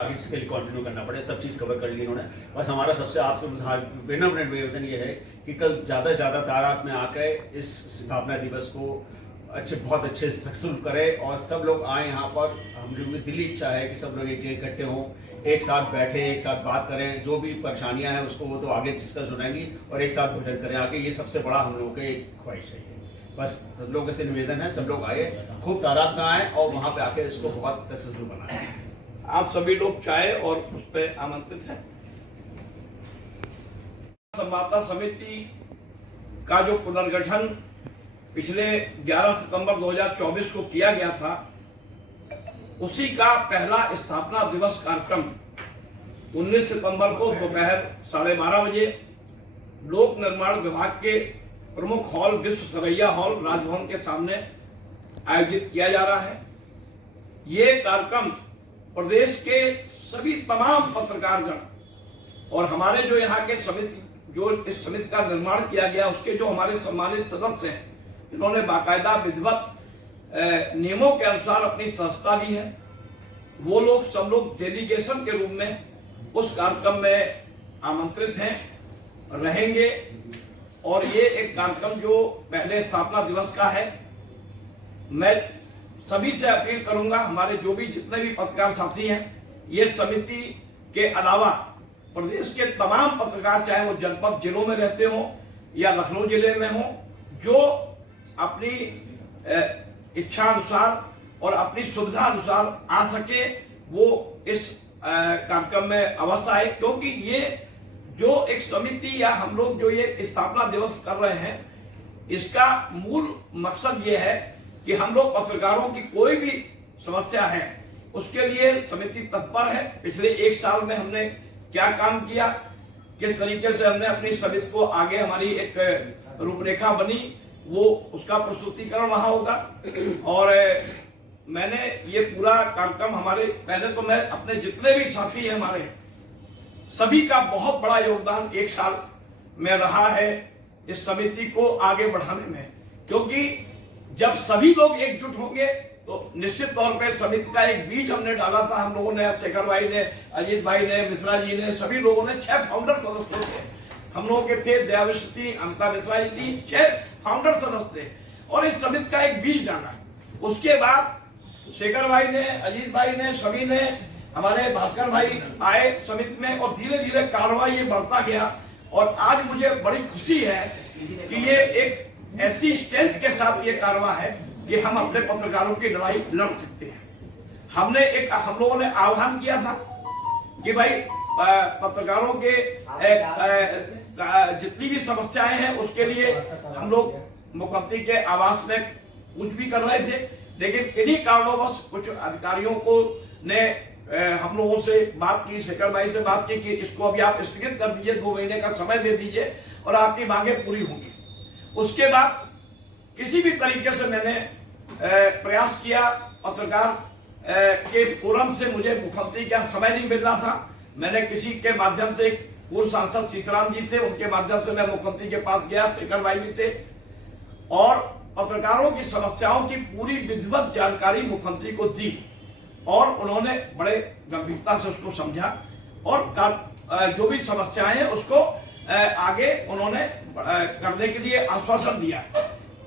आगे इसके लिए कंटिन्यू करना पड़े, सब चीज़ कवर कर ली इन्होंने। बस हमारा सबसे आपसे विनम्र निवेदन ये है कि कल ज़्यादा से ज़्यादा तादाद में आकर इस स्थापना दिवस को बहुत अच्छे सक्सेसफुल करें और सब लोग आए यहाँ पर। हम लोगों की दिली इच्छा है कि सब लोग इकट्ठे हों, एक साथ बैठे, एक साथ बात करें, जो भी परेशानियां हैं उसको वो तो आगे डिस्कस हो जाएंगी और एक साथ भोजन करें आगे। ये सबसे बड़ा हम लोगों की एक ख्वाहिश है। बस सब लोगों से निवेदन है, सब लोग आए, खूब तादाद में आए और वहाँ पे आके इसको बहुत सक्सेसफुल बनाए। आप सभी लोग चाहे और उस पर आमंत्रित हैं। संवाददाता समिति का जो पुनर्गठन पिछले 11 सितंबर 2024 को किया गया था, उसी का पहला स्थापना दिवस कार्यक्रम 19 सितंबर को दोपहर 12:30 बजे लोक निर्माण विभाग के प्रमुख हॉल विश्व सरैया हॉल राजभवन के सामने आयोजित किया जा रहा है। ये कार्यक्रम प्रदेश के सभी तमाम पत्रकारगण और हमारे जो यहाँ के समिति, जो इस समिति का निर्माण किया गया, उसके जो हमारे सम्मानित सदस्य हैं, इन्होंने बाकायदा विधिवत नियमों के अनुसार अपनी संस्था ली है, वो लोग सब लोग डेलीगेशन के रूप में उस कार्यक्रम में आमंत्रित हैं, रहेंगे। और ये एक कार्यक्रम जो पहले स्थापना दिवस का है, मैं सभी से अपील करूंगा, हमारे जो भी जितने भी पत्रकार साथी हैं, ये समिति के अलावा प्रदेश के तमाम पत्रकार, चाहे वो जनपद जिलों में रहते हो या लखनऊ जिले में हो, जो अपनी इच्छा अनुसार और अपनी सुविधा अनुसार आ सके, वो इस कार्यक्रम में अवश्य आए। क्योंकि ये जो एक समिति या हम लोग जो ये स्थापना दिवस कर रहे हैं, इसका मूल मकसद ये है कि हम लोग पत्रकारों की कोई भी समस्या है उसके लिए समिति तत्पर है। पिछले 1 साल में हमने क्या काम किया, किस तरीके से हमने अपनी समिति को आगे, हमारी एक रूपरेखा बनी, वो उसका प्रस्तुतिकरण वहां होगा। और मैंने ये पूरा कार्यक्रम हमारे, पहले तो मैं अपने जितने भी साथी हैं हमारे सभी का बहुत बड़ा योगदान 1 साल में रहा है इस समिति को आगे बढ़ाने में। क्योंकि जब सभी लोग एकजुट होंगे तो निश्चित तौर पे समिति का एक बीज हमने डाला था। हम लोगों ने, शेखर भाई ने, अजीत भाई ने, मिश्रा जी ने, सभी लोगों ने 6 फाउंडर सदस्य थे हम लोगों के थे, दयाविष्ट, अमिता मिश्रा जी थी, 6 फाउंडर सदस्य थे और इस समिति का एक बीज डाला। उसके बाद शेखर भाई ने, अजीत भाई ने, सभी ने, हमारे भास्कर भाई आए समिति में और धीरे धीरे कार्रवाई ये बढ़ता गया। और आज मुझे बड़ी खुशी है कि ये एक ऐसी स्ट्रेंथ के साथ ये कार्रवाई है कि हम अपने पत्रकारों की लड़ाई लड़ सकते हैं। हम लोगों ने आह्वान किया था कि भाई पत्रकारों के जितनी भी समस्याएं हैं उसके लिए हम लोग मुख्यमंत्री के आवास में कुछ भी कर रहे थे, लेकिन किन्हीं कारणोंवश कुछ अधिकारियों को ने हम लोगों से बात की, शेखर भाई से बात की कि इसको अभी आप स्थगित कर दीजिए, 2 महीने का समय दे दीजिए और आपकी मांगें पूरी होंगी। उसके बाद किसी भी तरीके से मैंने प्रयास किया, पत्रकार के फोरम से मुझे मुख्यमंत्री का समय नहीं मिल रहा था। मैंने किसी के माध्यम से, पूर्व सांसद सीसराम जी थे, उनके माध्यम से मैं मुख्यमंत्री के पास गया, शेखर भाई भी थे और पत्रकारों की समस्याओं की पूरी विधिवत जानकारी मुख्यमंत्री को दी और उन्होंने बड़े गंभीरता से उसको समझा और जो भी समस्याएं हैं उसको आगे उन्होंने करने के लिए आश्वासन दिया।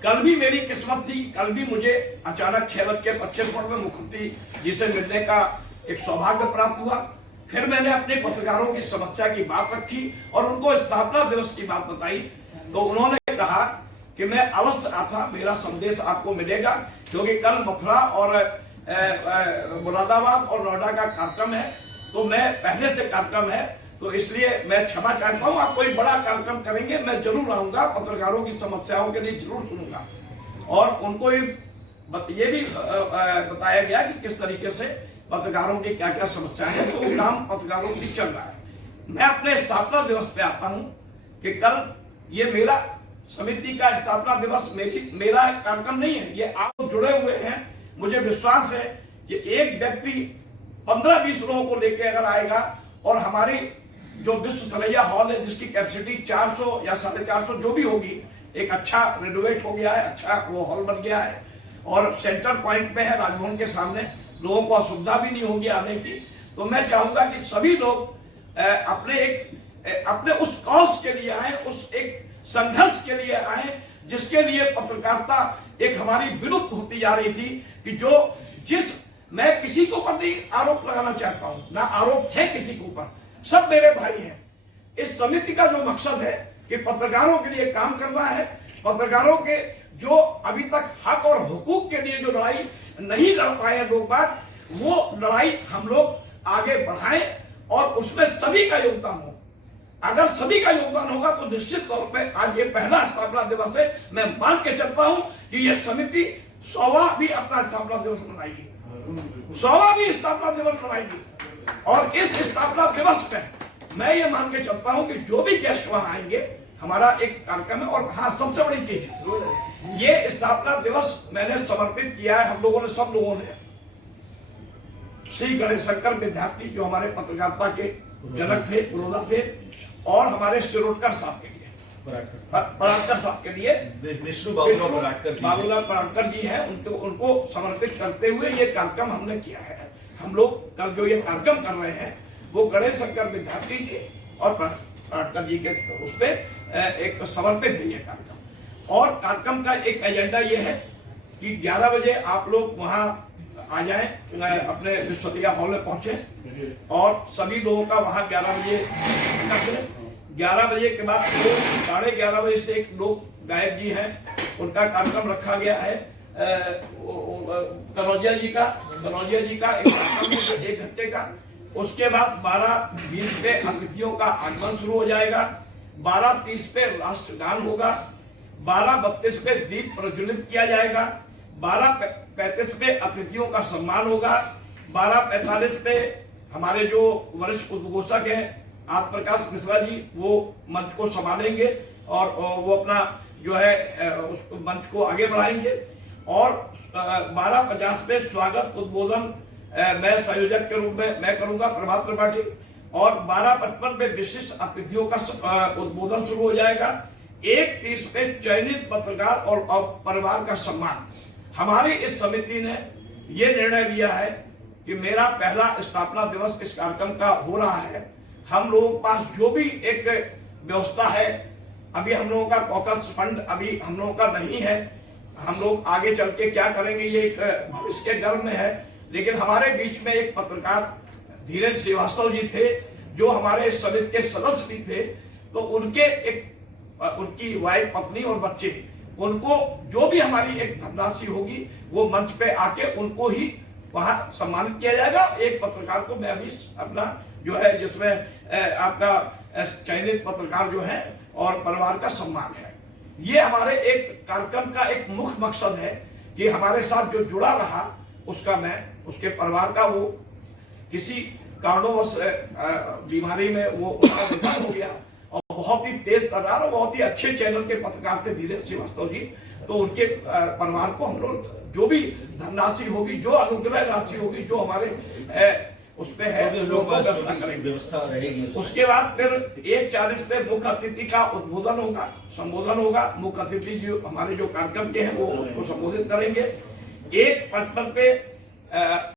कल भी मेरी किस्मत थी, कल भी मुझे अचानक 6:25 में मुख्यमंत्री जी से मिलने का एक सौभाग्य प्राप्त हुआ। फिर मैंने अपने पत्रकारों की समस्या की बात रखी और उनको स्थापना दिवस की बात बताई, तो उन्होंने कहा कि मैं अवश्य आता, मेरा संदेश आपको मिलेगा। क्योंकि कल मथुरा और मुरादाबाद और नोएडा का कार्यक्रम है, तो मैं पहले से कार्यक्रम है, तो इसलिए मैं क्षमा चाहता हूँ। आप कोई बड़ा कार्यक्रम करेंगे, मैं जरूर आऊंगा, पत्रकारों की समस्याओं के लिए जरूर सुनूंगा। और उनको ये भी बताया गया कि किस तरीके से पत्रकारों की क्या क्या समस्याएं हैं, तो काम पत्रकारों की चल रहा है। मैं अपने स्थापना दिवस पे आता हूँ कि कल ये मेरा समिति का स्थापना दिवस मेरा कार्यक्रम नहीं है, ये आप जुड़े हुए हैं। मुझे विश्वास है कि एक व्यक्ति 15-20 लोगों को लेकर अगर आएगा और हमारी जो विश्व सरैया हॉल है जिसकी कैपेसिटी 400 या 450 जो भी होगी, एक अच्छा रिनोवेट हो गया है, अच्छा वो हॉल बन गया है और सेंटर पॉइंट पे है राजभवन के सामने, लोगों को असुविधा भी नहीं होगी आने की। तो मैं चाहूंगा कि सभी लोग अपने उस कॉज के लिए आए, उस एक संघर्ष के लिए आए जिसके लिए पत्रकारिता एक हमारी विलुप्त होती जा रही थी। कि मैं किसी के ऊपर नहीं आरोप लगाना चाहता हूं, ना आरोप है किसी के ऊपर, सब मेरे भाई हैं। इस समिति का जो मकसद है कि पत्रकारों के लिए काम करना है, पत्रकारों के जो अभी तक हक और हुकूक के लिए जो लड़ाई नहीं लड़ पाए लोग बात, वो लड़ाई हम लोग आगे बढ़ाएं और उसमें सभी का योगदान हो। अगर सभी का योगदान होगा तो निश्चित तौर पे आज ये पहला स्थापना दिवस है। मैं मान के चलता हूं कि ये समिति 100वां भी अपना स्थापना दिवस मनाएगी, 100वां भी स्थापना दिवस मनाएगी। और इस स्थापना दिवस पे मैं ये मान के चलता हूं कि जो भी गेस्ट वहां आएंगे, हमारा एक कार्यक्रम है। और हाँ, सबसे बड़ी चीज, ये स्थापना दिवस मैंने समर्पित किया है, हम लोगों ने, सब लोगों ने, श्री गणेश शंकर विद्यार्थी जो हमारे पत्रकारिता के जनक थे, पुरोधा थे, और हमारे शिरोडकर साहब के लिए, पराटकर साहब के लिए, विष्णु बाबूलाल पराटकर जी हैं, उनको समर्पित करते हुए ये कार्यक्रम हमने किया है। हम लोग कल जो ये कार्यक्रम कर रहे हैं वो गणेश शंकर विद्यार्थी जी और पराटकर जी के उस पर एक समर्पित है ये कार्यक्रम। और कार्यक्रम का एक एजेंडा ये है कि 11 बजे आप लोग वहां आ जाएं, अपने विश्वविद्यालय हॉल में पहुंचे और सभी लोगों का वहां 11 बजे करें। 11 बजे के बाद 11:30 बजे से एक लोग गायक जी हैं, उनका कार्यक्रम रखा गया है, कनौजिया जी का एक कार्यक्रम है 1 घंटे का। उसके बाद 12:20 पे अतिथियों का आगमन शुरू हो जाएगा, 12:30 पे राष्ट्रगान होगा, 12:32 पे दीप प्रज्वलित किया जाएगा, 12:35 पे अतिथियों का सम्मान होगा, 12:45 पे हमारे जो वरिष्ठ उद्घोषक हैं आदि प्रकाश मिश्रा जी, वो मंच को संभालेंगे और वो अपना जो है उस मंच को आगे बढ़ाएंगे। और 12:50 पे स्वागत उद्बोधन मैं संयोजक के रूप में मैं करूंगा, प्रभात त्रिपाठी। और 12:55 पे विशिष्ट अतिथियों का उद्बोधन शुरू हो जाएगा। 1:30 पे चयनित पत्रकार और परिवार का सम्मान। हमारी इस समिति ने ये निर्णय लिया है कि मेरा पहला स्थापना दिवस इस कार्यक्रम का हो रहा है। हम लोगों के पास जो भी एक व्यवस्था है, अभी हम लोगों का कॉकस फंड अभी हम लोगों का नहीं है, हम लोग आगे चल के क्या करेंगे ये एक भविष्य के गर्भ में है। लेकिन हमारे बीच में एक पत्रकार धीरेन्द्र श्रीवास्तव जी थे जो हमारे समिति के सदस्य भी थे, तो उनकी वाइफ, पत्नी और बच्चे, उनको जो भी हमारी एक धनराशि होगी वो मंच पे आके उनको ही वहां सम्मानित किया जाएगा। एक पत्रकार को मैं अभी अपना जो है जिसमें आपका चयनित पत्रकार जो है और परिवार का सम्मान है। ये हमारे एक कार्यक्रम का एक मुख्य मकसद है कि हमारे साथ जो जुड़ा रहा उसके परिवार का वो किसी कारणों से बीमारी में वो उनका निधन हो गया, और बहुत ही तेज तर्रार और बहुत ही अच्छे चैनल के पत्रकार थे धीरेन्द्र श्रीवास्तव जी। तो उनके परिवार को हम लोग जो भी धनराशि होगी, जो अनुग्रह राशि होगी, जो हमारे उस पे है व्यवस्था रहेगी। उसके बाद फिर 1:40 पे मुख्य अतिथि का संबोधन होगा। मुख्य अतिथि जो हमारे जो कार्यक्रम के हैं वो उसको संबोधित करेंगे। 1:55 पे